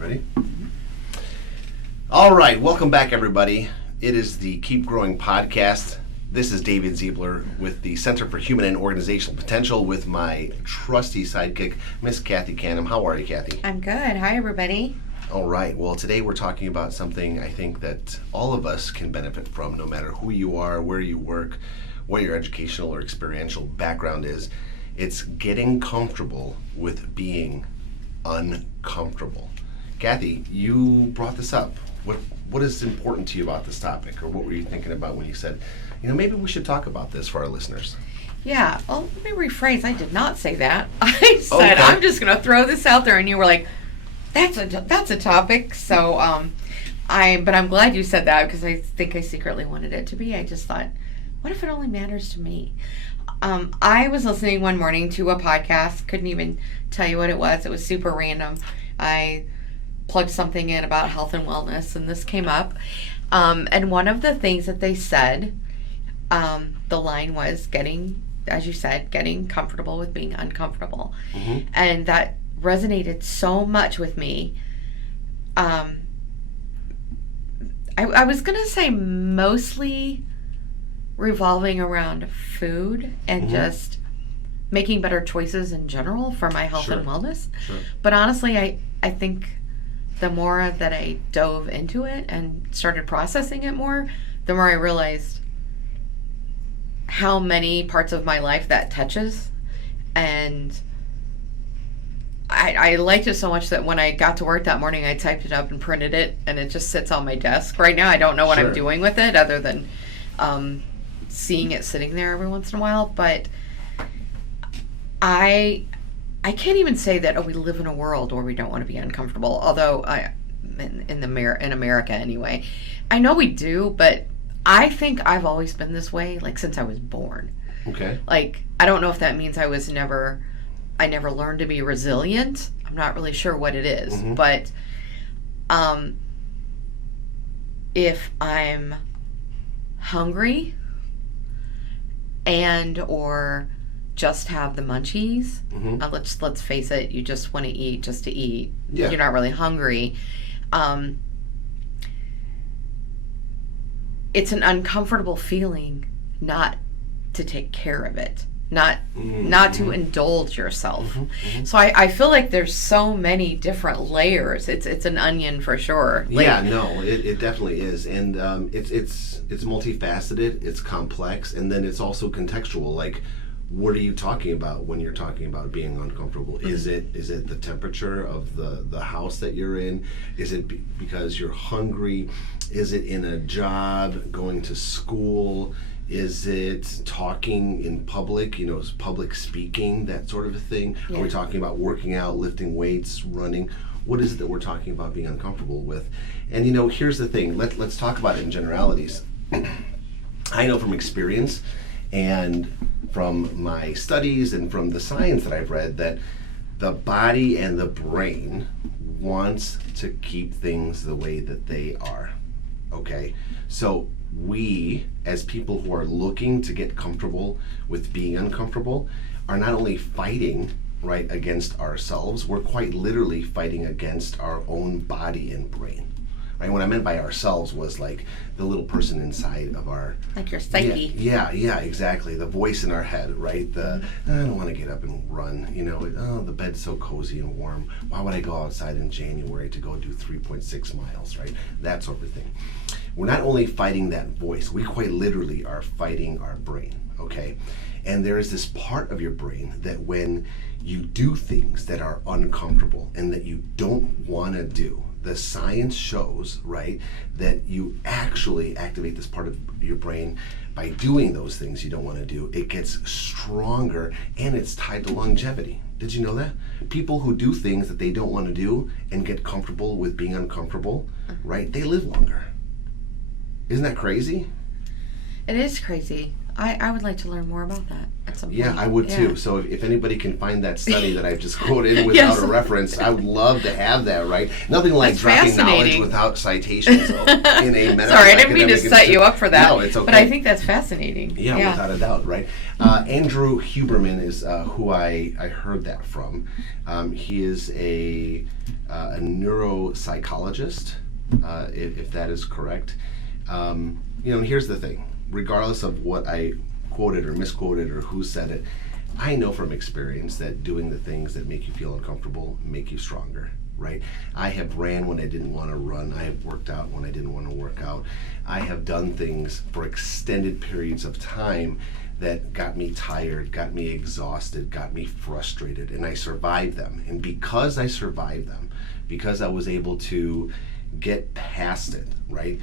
Ready? All right, welcome back, everybody. It is the Keep Growing podcast. This is David Ziebler with the Center for Human and Organizational Potential with my trusty sidekick, Miss Cathy Canham. How are you, Cathy? I'm good. Hi, everybody. All right. Well, today we're talking about something I think that all of us can benefit from, no matter who you are, where you work, what your educational or experiential background is. It's getting comfortable with being uncomfortable. Cathy, you brought this up. What is important to you about this topic, or what were you thinking about when you said, maybe we should talk about this for our listeners? Yeah, well, let me rephrase. I did not say that. I said, Okay. I'm just going to throw this out there, and you were like, that's a topic. So, but I'm glad you said that, because I think I secretly wanted it to be. I just thought, what if it only matters to me? I was listening one morning to a podcast, couldn't even tell you what it was. It was super random. I plugged something in about health and wellness, and this came up. And one of the things that they said, the line was getting comfortable with being uncomfortable. Mm-hmm. And that resonated so much with me. I was going to say mostly revolving around food and mm-hmm. just making better choices in general for my health and wellness. Sure. But honestly, I think the more that I dove into it and started processing it more, the more I realized how many parts of my life that touches. And I liked it so much that when I got to work that morning, I typed it up and printed it, and it just sits on my desk. Right now, I don't know what I'm doing with it other than seeing it sitting there every once in a while. But I can't even say that, we live in a world where we don't want to be uncomfortable, although in America anyway. I know we do, but I think I've always been this way, like, since I was born. Okay. Like, I don't know if that means I never learned to be resilient. I'm not really sure what it is, mm-hmm. but if I'm hungry and or just have the munchies, mm-hmm. Let's face it, you just want to eat just to eat. Yeah. You're not really hungry. It's an uncomfortable feeling not to take care of it, not to indulge yourself. Mm-hmm. Mm-hmm. So I feel like there's so many different layers. It's an onion for sure. Yeah, no, it definitely is, and it's multifaceted, it's complex, and then it's also contextual. Like, what are you talking about when you're talking about being uncomfortable? Mm-hmm. Is it the temperature of the house that you're in? Is it because you're hungry? Is it in a job, going to school? Is it talking in public, public speaking, that sort of a thing? Yeah. Are we talking about working out, lifting weights, running? What is it that we're talking about being uncomfortable with? And here's the thing, let's talk about it in generalities. I know from experience and from my studies and from the science that I've read that the body and the brain wants to keep things the way that they are. Okay? So we, as people who are looking to get comfortable with being uncomfortable, are not only fighting, right, against ourselves, we're quite literally fighting against our own body and brain. Right? What I meant by ourselves was like the little person inside of our... Like your psyche. Yeah, exactly. The voice in our head, right? I don't want to get up and run. The bed's so cozy and warm. Why would I go outside in January to go do 3.6 miles, right? That sort of thing. We're not only fighting that voice, we quite literally are fighting our brain, okay? And there is this part of your brain that when you do things that are uncomfortable and that you don't want to do, the science shows, right, that you actually activate this part of your brain by doing those things you don't want to do. It gets stronger, and it's tied to longevity. Did you know that? People who do things that they don't want to do and get comfortable with being uncomfortable, right, they live longer. Isn't that crazy? It is crazy. I would like to learn more about that at some point. Yeah, I would too. So if anybody can find that study that I've just quoted without a reference, I would love to have that, right? Nothing like dropping knowledge without citations in a medical. Sorry, I didn't mean to set you up for that. No, it's okay. But I think that's fascinating. Yeah, without a doubt, right? Andrew Huberman is who I heard that from. He is a neuropsychologist, if that is correct. And here's the thing. Regardless of what I quoted or misquoted or who said it, I know from experience that doing the things that make you feel uncomfortable make you stronger, right? I have ran when I didn't want to run. I have worked out when I didn't want to work out. I have done things for extended periods of time that got me tired, got me exhausted, got me frustrated, and I survived them. And because I survived them, because I was able to get past it, right?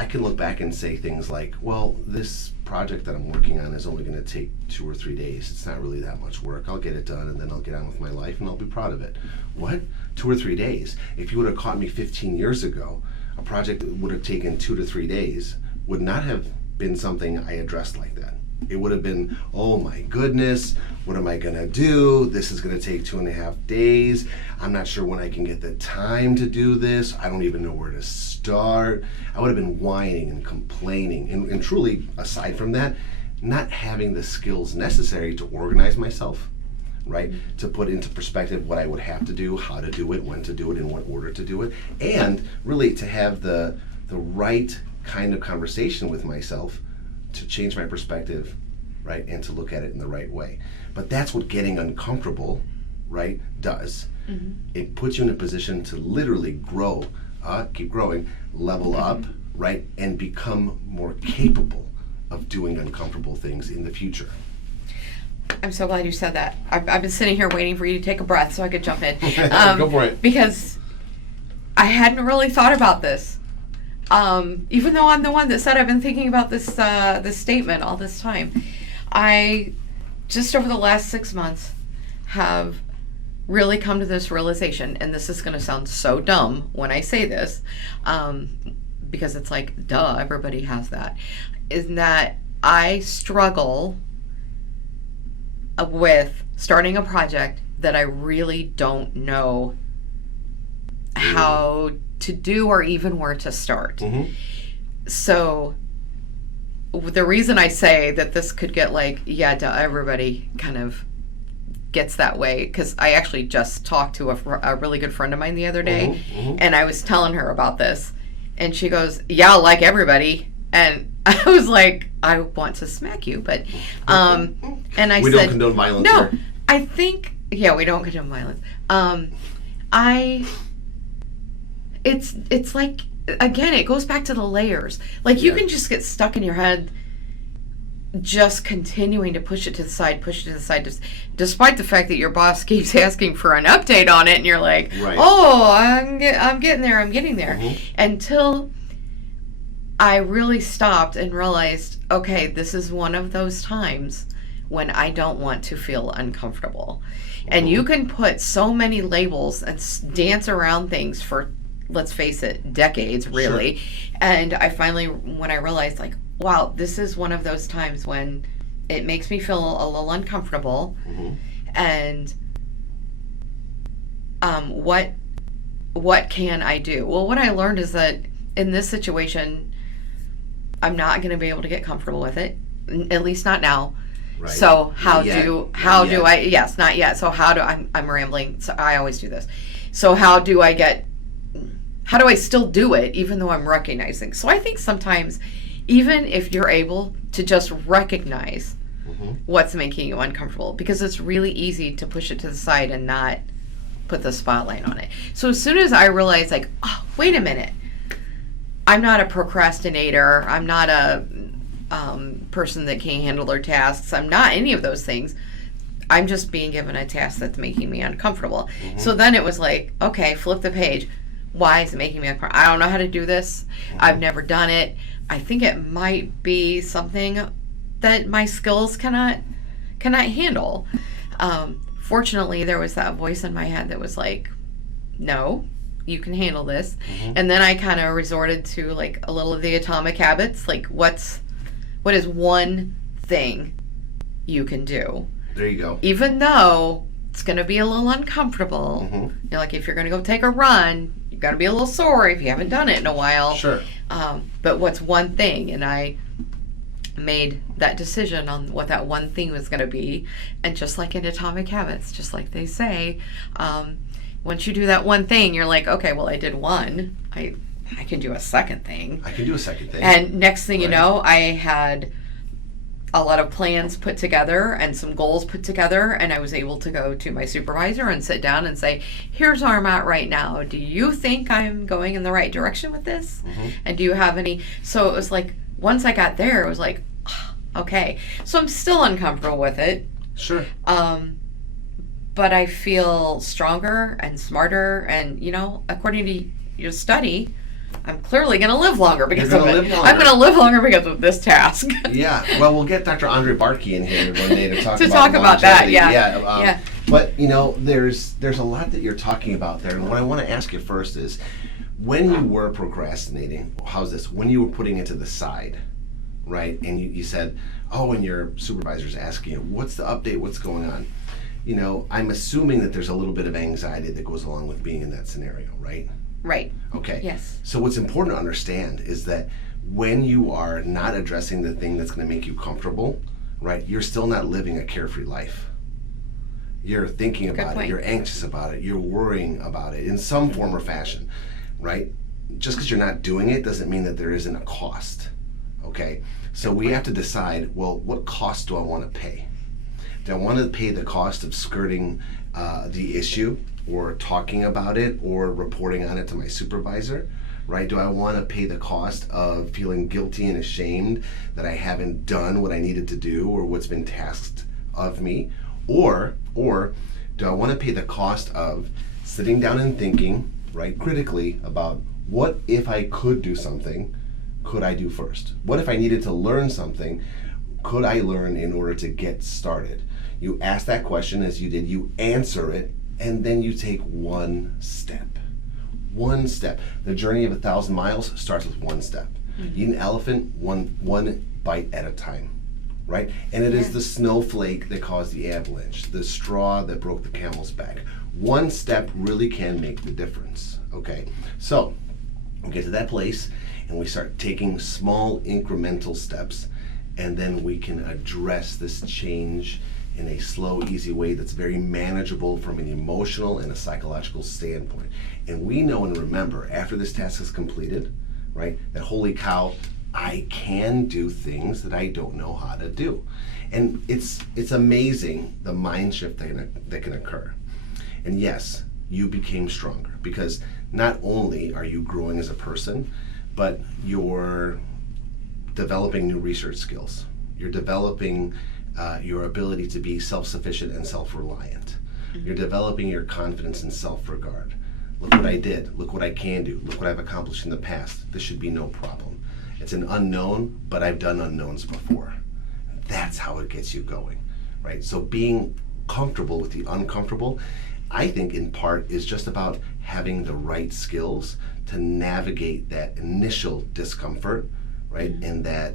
I can look back and say things like, well, this project that I'm working on is only going to take 2 or 3 days. It's not really that much work. I'll get it done and then I'll get on with my life and I'll be proud of it. What? 2 or 3 days? If you would have caught me 15 years ago, a project that would have taken 2 to 3 days would not have been something I addressed like that. It would have been, oh my goodness, what am I going to do? This is going to take 2.5 days. I'm not sure when I can get the time to do this. I don't even know where to start. I would have been whining and complaining. And truly, aside from that, not having the skills necessary to organize myself, right? To put into perspective what I would have to do, how to do it, when to do it, in what order to do it. And really to have the right kind of conversation with myself to change my perspective, right, and to look at it in the right way. But that's what getting uncomfortable, right, does. Mm-hmm. It puts you in a position to literally grow, keep growing, level up, right, and become more capable of doing uncomfortable things in the future. I'm so glad you said that. I've been sitting here waiting for you to take a breath so I could jump in. Go for it. Because I hadn't really thought about this. Even though I'm the one that said I've been thinking about this statement all this time, I just over the last 6 months have really come to this realization, and this is going to sound so dumb when I say this, because it's like, duh, everybody has that, is that I struggle with starting a project that I really don't know how to do or even where to start. Mm-hmm. So the reason I say that this could get like, everybody kind of gets that way, because I actually just talked to a really good friend of mine the other day, and I was telling her about this, and she goes, yeah, like everybody. And I was like, I want to smack you, but and I we said, don't condone violence no, here. I think, we don't condone violence. It's like, again, it goes back to the layers. Like, you can just get stuck in your head just continuing to push it to the side, despite the fact that your boss keeps asking for an update on it, and you're like, oh, I'm getting there, until I really stopped and realized, okay, this is one of those times when I don't want to feel uncomfortable. And you can put so many labels and dance around things for, let's face it, decades, really. Sure. And I finally, when I realized, like, wow, this is one of those times when it makes me feel a little uncomfortable. And what can I do? Well, what I learned is that in this situation, I'm not going to be able to get comfortable with it, at least not now. Right. So how do I, yes, not yet. So I'm rambling. So I always do this. So how do I still do it even though I'm recognizing? So I think sometimes, even if you're able to just recognize what's making you uncomfortable, because it's really easy to push it to the side and not put the spotlight on it. So as soon as I realize, like, oh, wait a minute, I'm not a procrastinator, I'm not a person that can't handle their tasks, I'm not any of those things, I'm just being given a task that's making me uncomfortable. So then it was like, okay, flip the page. Why is it making me uncomfortable? I don't know how to do this. I've never done it. I think it might be something that my skills cannot handle. Fortunately, there was that voice in my head that was like, no, you can handle this. And then I kind of resorted to like a little of the Atomic Habits, like what is one thing you can do. There you go. Even though it's going to be a little uncomfortable. Mm-hmm. You're like, if you're going to go take a run, you've got to be a little sore if you haven't done it in a while. Sure. But what's one thing? And I made that decision on what that one thing was going to be. And just like in Atomic Habits, just like they say, once you do that one thing, you're like, okay, well, I did one. I can do a second thing. I can do a second thing. And next thing you Right. know, I had a lot of plans put together and some goals put together, and I was able to go to my supervisor and sit down and say, here's where I'm at right now. Do you think I'm going in the right direction with this? Mm-hmm. And do you have any? So it was like, once I got there, it was like, okay. So I'm still uncomfortable with it. Sure. But I feel stronger and smarter, and, you know, according to your study, I'm clearly going to live longer because of it. I'm going to live longer because of this task. Yeah. Well, we'll get Dr. Andre Barkey in here one day to talk about that. Yeah. Yeah. But, you know, there's a lot that you're talking about there. And what I want to ask you first is, when you were procrastinating, how's this? When you were putting it to the side, right? And you said, oh, and your supervisor's asking you, what's the update? What's going on? You know, I'm assuming that there's a little bit of anxiety that goes along with being in that scenario, right? Right. Okay. Yes. So what's important to understand is that when you are not addressing the thing that's going to make you comfortable, right, you're still not living a carefree life. You're thinking about it, you're anxious about it, you're worrying about it in some form or fashion, right? Just because you're not doing it doesn't mean that there isn't a cost, okay? So we have to decide, well, what cost do I want to pay? Do I want to pay the cost of skirting the issue, or talking about it, or reporting on it to my supervisor, right? Do I want to pay the cost of feeling guilty and ashamed that I haven't done what I needed to do or what's been tasked of me? Or do I want to pay the cost of sitting down and thinking, right, critically about what if I could do something, could I do first? What if I needed to learn something, could I learn in order to get started? You ask that question as you did, you answer it, and then you take one step. One step. The journey of 1,000 miles starts with one step. Mm-hmm. Eat an elephant one bite at a time, right? And it is the snowflake that caused the avalanche, the straw that broke the camel's back. One step really can make the difference, okay? So we get to that place and we start taking small incremental steps, and then we can address this change in a slow, easy way that's very manageable from an emotional and a psychological standpoint. And we know and remember, after this task is completed, right, that holy cow, I can do things that I don't know how to do. And it's amazing the mind shift that can occur. And yes, you became stronger because not only are you growing as a person, but you're developing new research skills. You're developing your ability to be self-sufficient and self-reliant. Mm-hmm. You're developing your confidence and self-regard. Look what I did. Look what I can do. Look what I've accomplished in the past. This should be no problem. It's an unknown, but I've done unknowns before. That's how it gets you going, right? So being comfortable with the uncomfortable, I think in part is just about having the right skills to navigate that initial discomfort, right? Mm-hmm. And that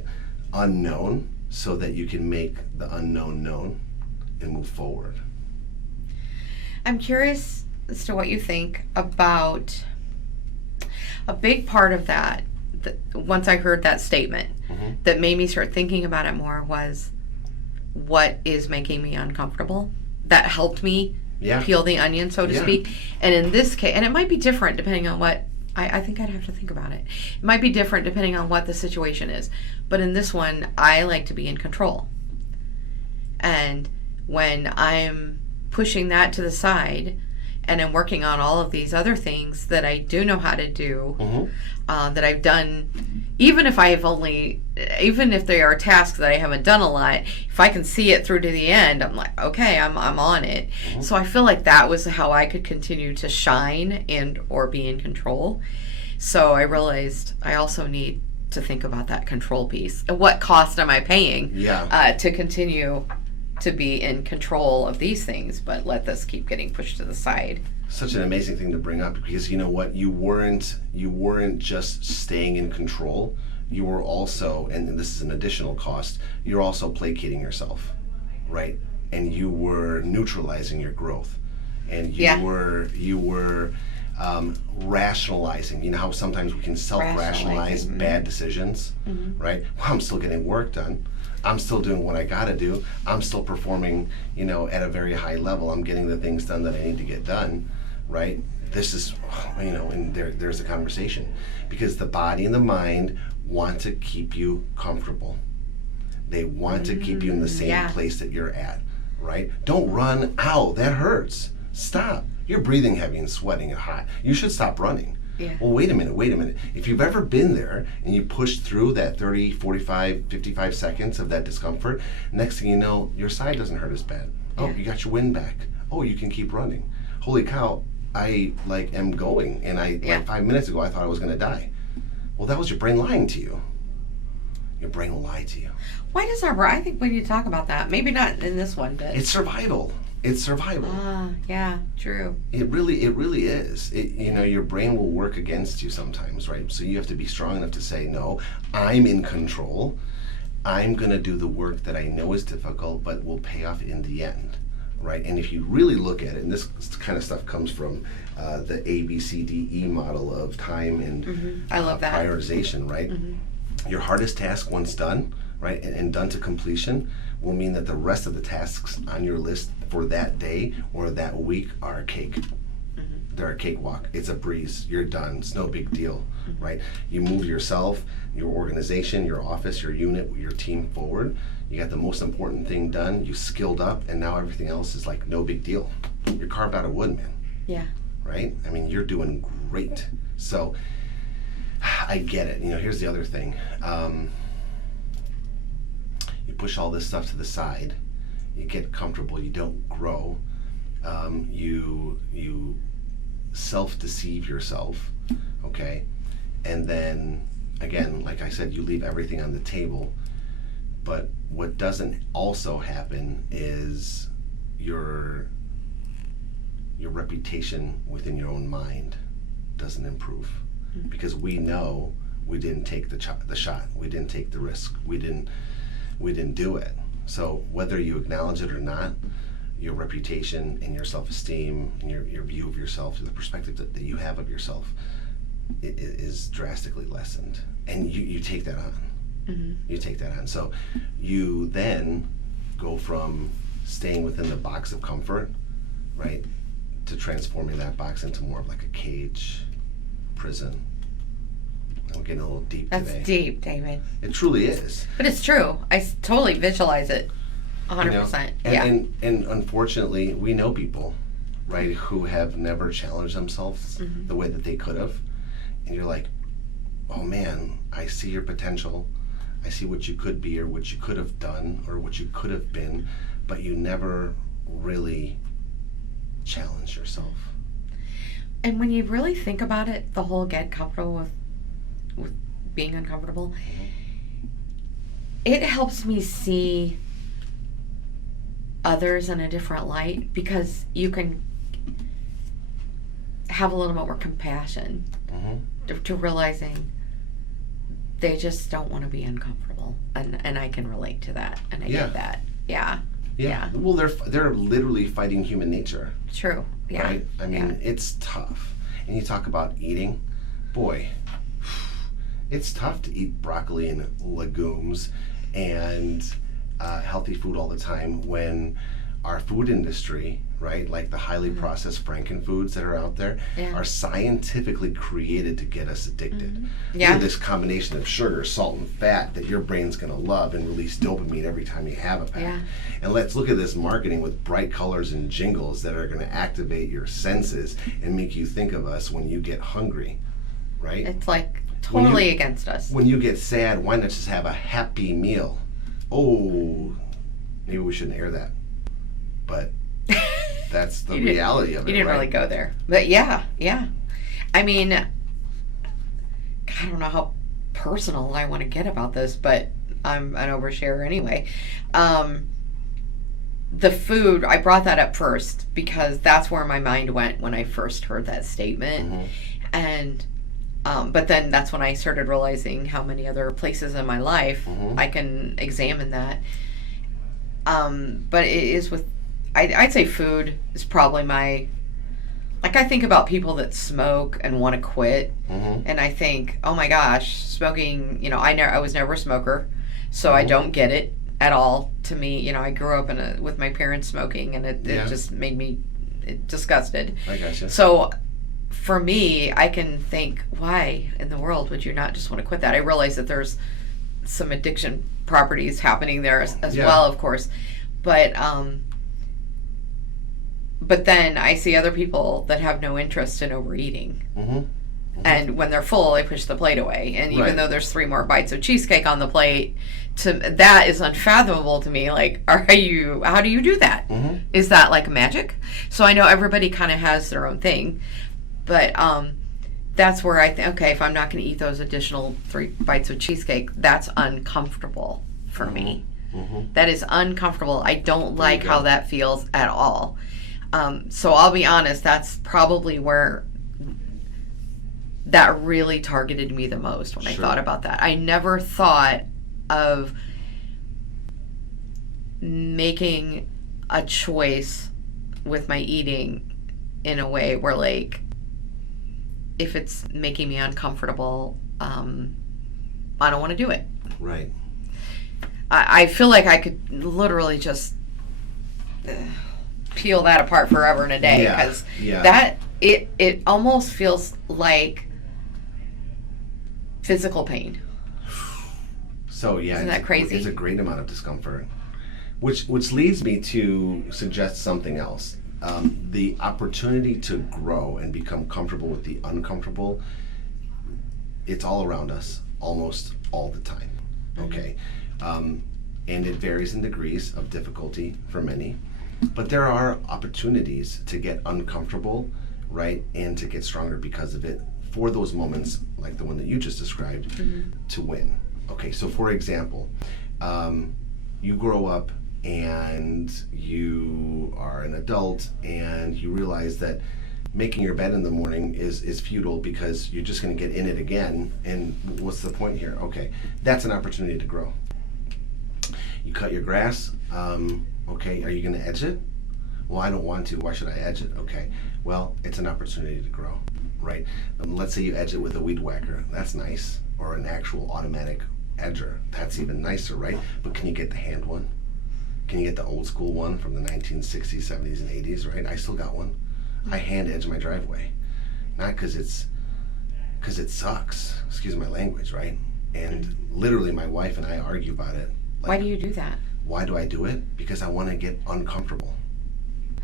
unknown, so that you can make the unknown known and move forward. I'm curious as to what you think about a big part of that once I heard that statement, mm-hmm. that made me start thinking about it more, was what is making me uncomfortable. That helped me peel the onion, so to speak. And in this case, and it might be different depending on what, I think I'd have to think about it. It might be different depending on what the situation is. But in this one, I like to be in control. And when I'm pushing that to the side and I'm working on all of these other things that I do know how to do, mm-hmm. That I've done, even if they are tasks that I haven't done a lot, if I can see it through to the end, I'm like, okay, I'm on it. Mm-hmm. So I feel like that was how I could continue to shine and or be in control. So I realized I also need to think about that control piece. What cost am I paying to continue to be in control of these things, but let this keep getting pushed to the side? Such an amazing thing to bring up, because you know what, you weren't just staying in control, you were also, and this is an additional cost, you're also placating yourself, right? And you were neutralizing your growth, and you were rationalizing. You know how sometimes we can self-rationalize bad decisions, right? Well, I'm still getting work done. I'm still doing what I gotta do. I'm still performing, at a very high level. I'm getting the things done that I need to get done, right? This is, and there's a conversation, because the body and the mind want to keep you comfortable. They want to keep you in the same place that you're at, right? Don't run. Ow, that hurts. Stop. You're breathing heavy and sweating and hot. You should stop running. Yeah. Well, wait a minute. If you've ever been there and you push through that 30, 45, 55 seconds of that discomfort, next thing you know, your side doesn't hurt as bad. Oh, you got your wind back. Oh, you can keep running. Holy cow, I am going, and 5 minutes ago I thought I was gonna die. Well, that was your brain lying to you. Your brain will lie to you. Why does I think we need to talk about that. Maybe not in this one, but it's survival. It's survival. Yeah, true. It really is. Your brain will work against you sometimes, right? So you have to be strong enough to say, no, I'm in control. I'm going to do the work that I know is difficult, but will pay off in the end, right? And if you really look at it, and this kind of stuff comes from the ABCDE model of time and I love that. prioritization, right? Your hardest task, once done, right, and done to completion, will mean that the rest of the tasks on your list for that day or that week are a cake. They're a cakewalk. It's a breeze. You're done. It's no big deal, right? You move yourself, your organization, your office, your unit, your team forward. You got the most important thing done. You skilled up, and now everything else is like no big deal. You're carved out of wood, man. Yeah. Right? I mean, you're doing great. So I get it. Here's the other thing. You push all this stuff to the side. You get comfortable. You don't grow. You self-deceive yourself, okay? And then, again, like I said, you leave everything on the table. But what doesn't also happen is your reputation within your own mind doesn't improve. Because we know we didn't take the shot. We didn't take the risk. We didn't do it. So whether you acknowledge it or not, your reputation and your self-esteem and your view of yourself, the perspective that you have of yourself, is drastically lessened. And you take that on. You take that on. So you then go from staying within the box of comfort, right, to transforming that box into more of like a cage, prison. We're getting a little deep today. That's deep, David. It truly is. But it's true. I totally visualize it. 100%. And unfortunately, we know people, right, who have never challenged themselves the way that they could have. And you're like, oh man, I see your potential. I see what you could be or what you could have done or what you could have been, but you never really challenged yourself. And when you really think about it, the whole get comfortable with being uncomfortable, it helps me see others in a different light, because you can have a little bit more compassion to realizing they just don't want to be uncomfortable, and I can relate to that, and I get that. Yeah. Well, they're literally fighting human nature. True. Yeah. Right? I mean, it's tough. And you talk about eating, boy, it's tough to eat broccoli and legumes and healthy food all the time when our food industry, right, like the highly processed frankenfoods that are out there, are scientifically created to get us addicted. They're this combination of sugar, salt, and fat that your brain's going to love and release dopamine every time you have a pack. And let's look at this marketing with bright colors and jingles that are going to activate your senses and make you think of us when you get hungry, right? It's like totally against us. When you get sad, why not just have a happy meal? Oh, maybe we shouldn't air that. But that's the reality of it. You didn't really go there. But yeah. I mean, I don't know how personal I want to get about this, but I'm an oversharer anyway. The food, I brought that up first because that's where my mind went when I first heard that statement. And But then that's when I started realizing how many other places in my life I can examine that. But it is with, I'd say food is probably my, like I think about people that smoke and want to quit, and I think, oh my gosh, smoking, I was never a smoker, so I don't get it at all. To me, I grew up with my parents smoking, and it just made me disgusted. I gotcha. So for me, I can think, why in the world would you not just want to quit that? I realize that there's some addiction properties happening there as well, of course, but then I see other people that have no interest in overeating. And when they're full, they push the plate away. And even though there's 3 more bites of cheesecake on the plate, that is unfathomable to me. Like, how do you do that? Is that like magic? So I know everybody kind of has their own thing, but that's where I think, okay, if I'm not going to eat those additional 3 bites of cheesecake, that's uncomfortable for me. That is uncomfortable. I don't like how that feels at all. So I'll be honest, that's probably where that really targeted me the most when I thought about that. I never thought of making a choice with my eating in a way where, like, if it's making me uncomfortable, I don't want to do it. Right. I feel like I could literally just peel that apart forever in a day, because that it almost feels like physical pain. So isn't that crazy? It's a great amount of discomfort, which leads me to suggest something else. The opportunity to grow and become comfortable with the uncomfortable, it's all around us almost all the time. Okay. And it varies in degrees of difficulty for many, but there are opportunities to get uncomfortable, right, and to get stronger because of it, for those moments like the one that you just described, to win. Okay, so for example, you grow up and you are an adult and you realize that making your bed in the morning is futile because you're just going to get in it again, and what's the point here? Okay, that's an opportunity to grow. You cut your grass, okay, are you going to edge it? Well, I don't want to. Why should I edge it? Okay, well, it's an opportunity to grow, right? Let's say you edge it with a weed whacker. That's nice. Or an actual automatic edger. That's even nicer, right? But can you get the hand one? Can you get the old school one from the 1960s, 70s, and 80s, right? I still got one. I hand edge my driveway. Not because it sucks, excuse my language, right? And literally my wife and I argue about it. Like, why do you do that? Why do I do it? Because I want to get uncomfortable.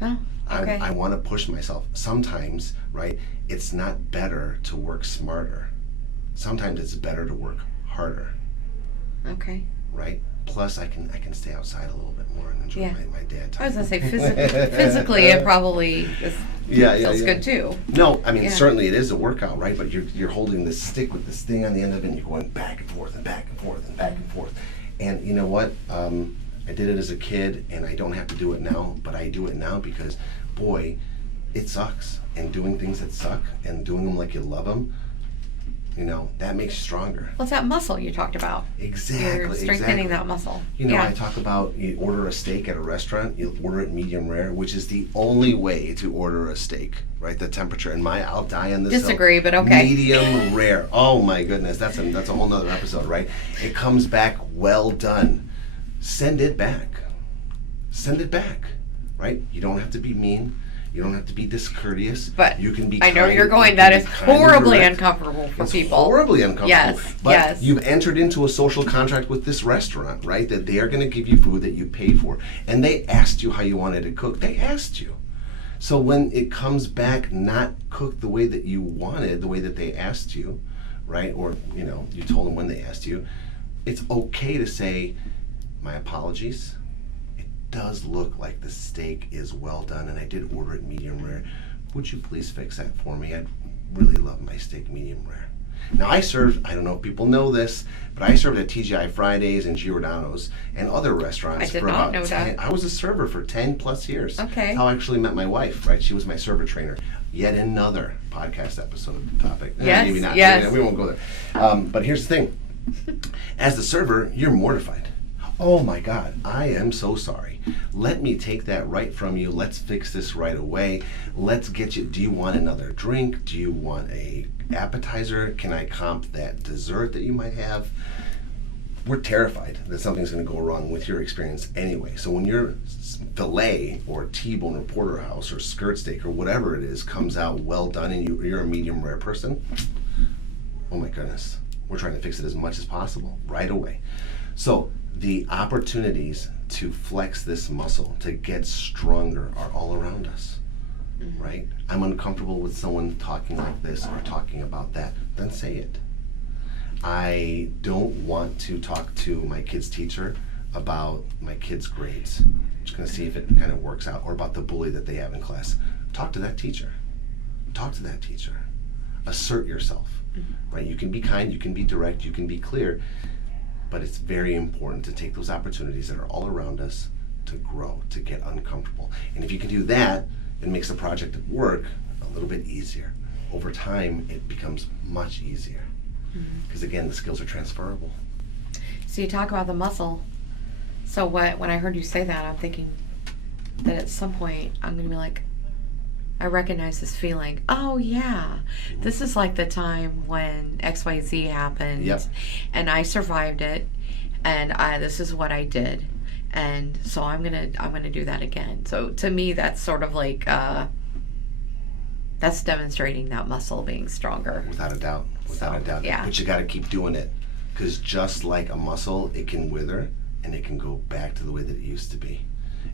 Oh, okay. I want to push myself. Sometimes, right, it's not better to work smarter. Sometimes it's better to work harder. Okay. Right? Plus, I can stay outside a little bit more and enjoy my dad time. I was going to say, physically, it probably feels good too. No, I mean, certainly it is a workout, right? But you're holding this stick with this thing on the end of it, and you're going back and forth and back and forth and back and forth. And you know what? I did it as a kid, and I don't have to do it now, but I do it now because, boy, it sucks. And doing things that suck and doing them like you love them, that makes you stronger. Well, it's that muscle you talked about. Exactly. You're strengthening that muscle. I talk about, you order a steak at a restaurant, you order it medium rare, which is the only way to order a steak, right? The temperature. And I'll die on this. Disagree, but okay. Medium rare. Oh my goodness, that's a whole nother episode, right? It comes back well done. Send it back. Send it back, right? You don't have to be mean. You don't have to be discourteous. But you can be. I know you're going. That is horribly uncomfortable for people. Horribly uncomfortable. Yes. But you've entered into a social contract with this restaurant, right? That they are going to give you food that you paid for, and they asked you how you wanted it cooked. They asked you. So when it comes back not cooked the way that you wanted, the way that they asked you, right? Or you told them when they asked you, it's okay to say, my apologies. Does look like the steak is well done, and I did order it medium rare. Would you please fix that for me? I'd really love my steak medium rare. Now I served, I don't know if people know this, but I served at TGI Fridays and Giordano's and other restaurants I did for not about know 10. that. I was a server for 10 plus years. Okay. That's how I actually met my wife, right? She was my server trainer. Yet another podcast episode topic. Yes, Maybe not. yes. We won't go there. But here's the thing. As the server, you're mortified. Oh my God, I am so sorry. Let me take that right from you. Let's fix this right away. Let's get you, do you want another drink? Do you want a appetizer? Can I comp that dessert that you might have? We're terrified that something's going to go wrong with your experience anyway. So when your filet or T-bone or porterhouse or skirt steak or whatever it is comes out well done and you're a medium rare person, oh my goodness, we're trying to fix it as much as possible right away. So the opportunities to flex this muscle, to get stronger, are all around us, right? I'm uncomfortable with someone talking like this or talking about that. Then say it. I don't want to talk to my kid's teacher about my kid's grades. I'm just going to see if it kind of works out, or about the bully that they have in class. Talk to that teacher. Talk to that teacher. Assert yourself, right? You can be kind, you can be direct, you can be clear, but it's very important to take those opportunities that are all around us to grow, to get uncomfortable. And if you can do that, it makes the project at work a little bit easier. Over time, it becomes much easier. Because again, the skills are transferable. So you talk about the muscle. So when I heard you say that, I'm thinking that at some point I'm going to be like, I recognize this feeling. Oh yeah, this is like the time when XYZ happened, Yep. and I survived it, and this is what I did, and so I'm gonna do that again. So to me, that's sort of like that's demonstrating that muscle being stronger. Without a doubt. Without a doubt. Yeah. But you got to keep doing it. Because just like a muscle, it can wither and it can go back to the way that it used to be.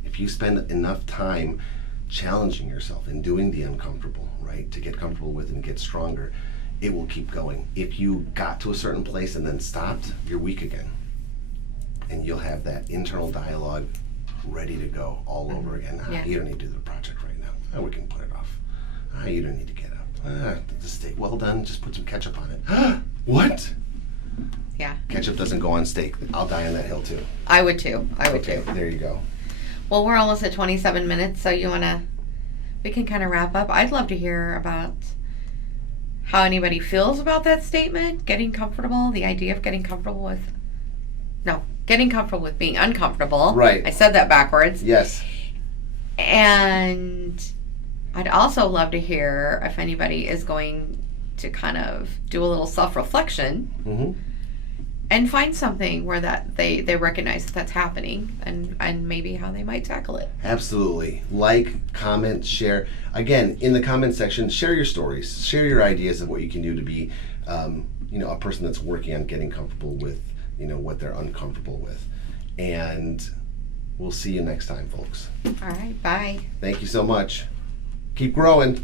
If you spend enough time challenging yourself and doing the uncomfortable, right, to get comfortable with and get stronger, it will keep going. If you got to a certain place and then stopped, you're weak again. And you'll have that internal dialogue ready to go all over again. Yeah. You don't need to do the project right now. We can put it off. You don't need to get up. The steak, well done, just put some ketchup on it. What? Yeah. Ketchup doesn't go on steak. I'll die on that hill too. I would too. Okay, there you go. Well, we're almost at 27 minutes, so we can kind of wrap up. I'd love to hear about how anybody feels about that statement, getting comfortable, the idea of getting comfortable with being uncomfortable. Right. I said that backwards. Yes. And I'd also love to hear if anybody is going to kind of do a little self-reflection and find something where that they recognize that that's happening, and maybe how they might tackle it. Absolutely. Like, comment, share. Again, in the comment section, share your stories. Share your ideas of what you can do to be, a person that's working on getting comfortable with, what they're uncomfortable with. And we'll see you next time, folks. All right. Bye. Thank you so much. Keep growing.